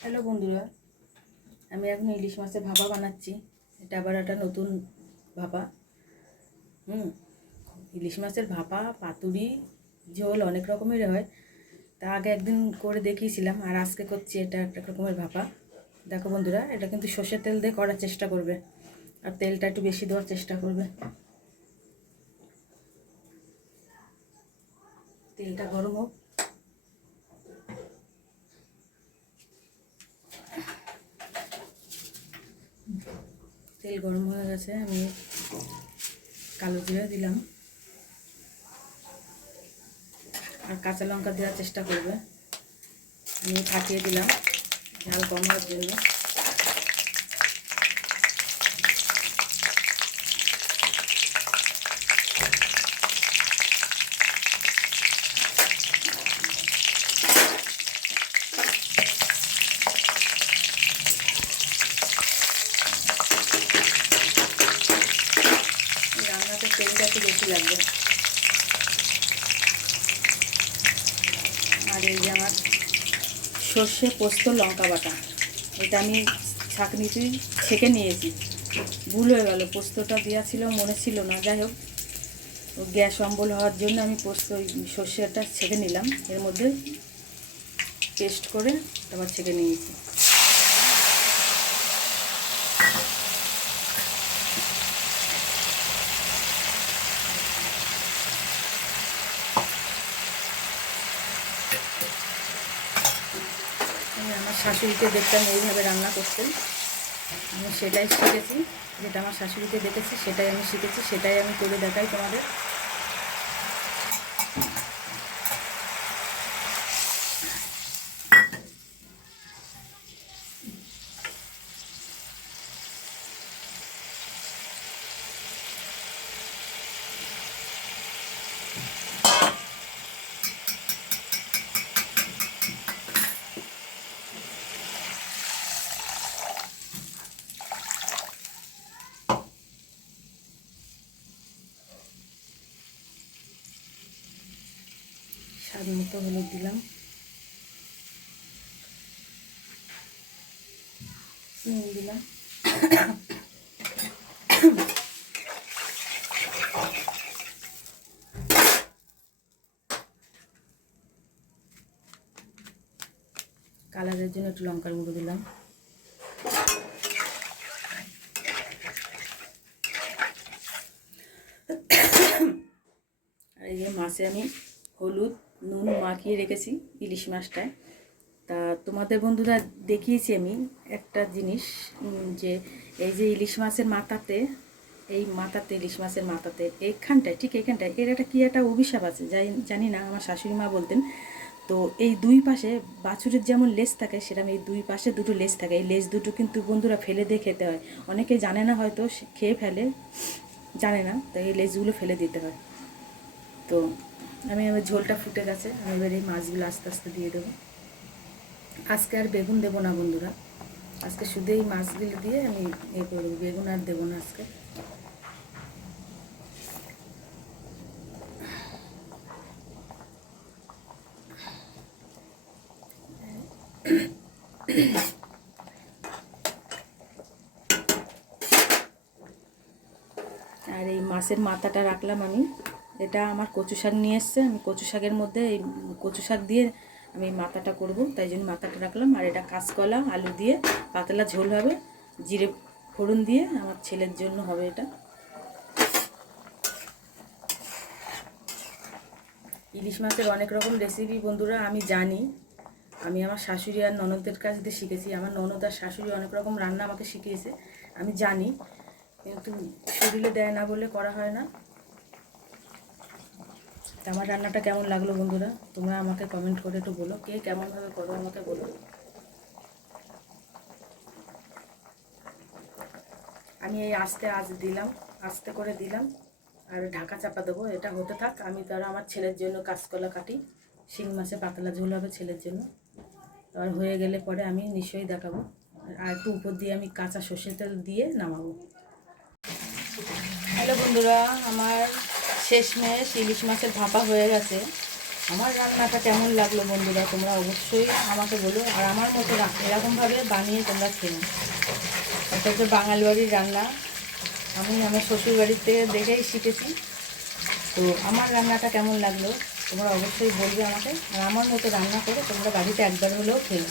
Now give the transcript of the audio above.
Hello বন্ধুরা, আমি এখন ইলিশ মাছের ভাপা বানাচ্ছি। এটা আবার একটা নতুন ভাপা। ইলিশ মাছের ভাপা, পাতুরি, ঝোল অনেক রকমের হয়। তা আগে একদিন করে দেখিয়েছিলাম, আর আজকে করছি এটা একটা রকমের ভাপা। দেখো বন্ধুরা, এটা কিন্তু সর্ষের তেল দিয়ে করার চেষ্টা করবে, আর তেলটা একটু বেশি দেওয়ার চেষ্টা করবে। তেলটা গরম হোক। তেল গরম হয়ে গেছে, আমি কালো জিরা দিলাম আর কাঁচা লঙ্কা দেওয়ার চেষ্টা করবে। আমি ফাটিয়ে দিলাম ঝাল কম হওয়ার জন্য। রান্নাতে তেলটা একটু বেশি লাগবে। আর এই যে আমার সর্ষে পোস্ত লঙ্কা বাটা, এটা আমি ছাঁকনিতে ছেঁকে নিয়েছি। ভুল হয়ে গেল, পোস্তটা দেওয়া ছিল মনে ছিল না। যাই হোক, গ্যাস অম্বল হওয়ার জন্য আমি সর্ষেটা ছেঁকে নিলাম, এর মধ্যে পেস্ট করে তারপর ছেঁকে নিয়েছি। আমার শাশুড়িকে দেখতাম এইভাবে রান্না করতেন, আমি সেটাই শিখেছি। যেটা আমার শাশুড়িকে দেখেছি সেটাই আমি শিখেছি, সেটাই আমি করে দেখাই তোমাদের। স্বাদ মতো হলুদ দিলাম, নুন দিলাম, কালারের জন্য একটু লঙ্কার গুঁড়ো দিলাম। আর এই যে মাছে আমি হলুদ নুন মাখিয়ে রেখেছি ইলিশ মাছটায়। তা তোমাদের বন্ধুরা দেখিয়েছি আমি একটা জিনিস, যে এই যে ইলিশ মাছের মাথাতে, এই মাথাতে ইলিশ মাছের মাথাতে এইখানটায়, ঠিক এইখানটায় এর একটা কী একটা অভিশাপ আছে, জানি না, আমার শাশুড়ি মা বলতেন। তো এই দুই পাশে বাছুরের যেমন লেজ থাকে, সেরকম এই দুই পাশে দুটো লেজ থাকে। এই লেজ দুটো কিন্তু বন্ধুরা ফেলে দিয়ে খেতে হয়। অনেকে জানে না, হয়তো খেয়ে ফেলে, জানে না, তো এই লেজগুলো ফেলে দিতে হয়। তো আমি এবার ঝোলটা ফুটে গেছে, আমি এবার এই মাছগুলো আস্তে আস্তে দিয়ে দেবো। আজকে আর বেগুন দেবো না বন্ধুরা, আজকে শুধু এই মাছগুলো দিয়ে আমি করবো, বেগুন আর দেবো না আজকে। আর এই মাছের মাথাটা রাখলাম আমি, এটা আমার কচু শাক নিয়ে এসছে, আমি কচু শাকের মধ্যে এই কচু শাক দিয়ে আমি মাথাটা করব, তাই জন্য মাথাটা রাখলাম। আর এটা কাঁচকলা আলু দিয়ে পাতলা ঝোল হবে, জিরে ফোড়ন দিয়ে, আমার ছেলের জন্য হবে এটা। ইলিশ মাছের অনেক রকম রেসিপি বন্ধুরা আমি জানি, আমি আমার শাশুড়ি আর ননদের কাছ থেকে শিখেছি। আমার ননদ আর শাশুড়ি অনেক রকম রান্না আমাকে শিখিয়েছে, আমি জানি, কিন্তু শরীরে দেয় না বলে করা হয় না। আমার রান্নাটা কেমন লাগলো বন্ধুরা, তোমরা আমাকে কমেন্ট করে একটু বলো, কে কেমনভাবে করো আমাকে বলো। আমি এই আজ দিলাম, আস্তে করে দিলাম, আর ঢাকা চাপা দেবো, এটা হতে থাক। আমি তারা আমার ছেলের জন্য কাঁচকলা কাটি, শিং মাছে পাতলা ঝোল হবে ছেলের জন্য। আর হয়ে গেলে পরে আমি নিশ্চয়ই দেখাবো। আর একটু উপর দিয়ে আমি কাঁচা সর্ষের তেল দিয়ে নামাবো। হ্যালো বন্ধুরা, আমার শেষমেশ ইলিশ মাছের ভাপা হয়ে গেছে। আমার রান্নাটা কেমন লাগলো বন্ধুরা তোমরা অবশ্যই আমাকে বলো। আর আমার মতো এরকমভাবে বানিয়ে তোমরা খেও। এটা হচ্ছে বাঙালি বাড়ির রান্না, আমি আমার শ্বশুর বাড়ির থেকে দেখেই শিখেছি। তো আমার রান্নাটা কেমন লাগলো তোমরা অবশ্যই বলবে আমাকে। আর আমার মতো রান্না করে তোমরা বাড়িতে একবার হলেও খেও।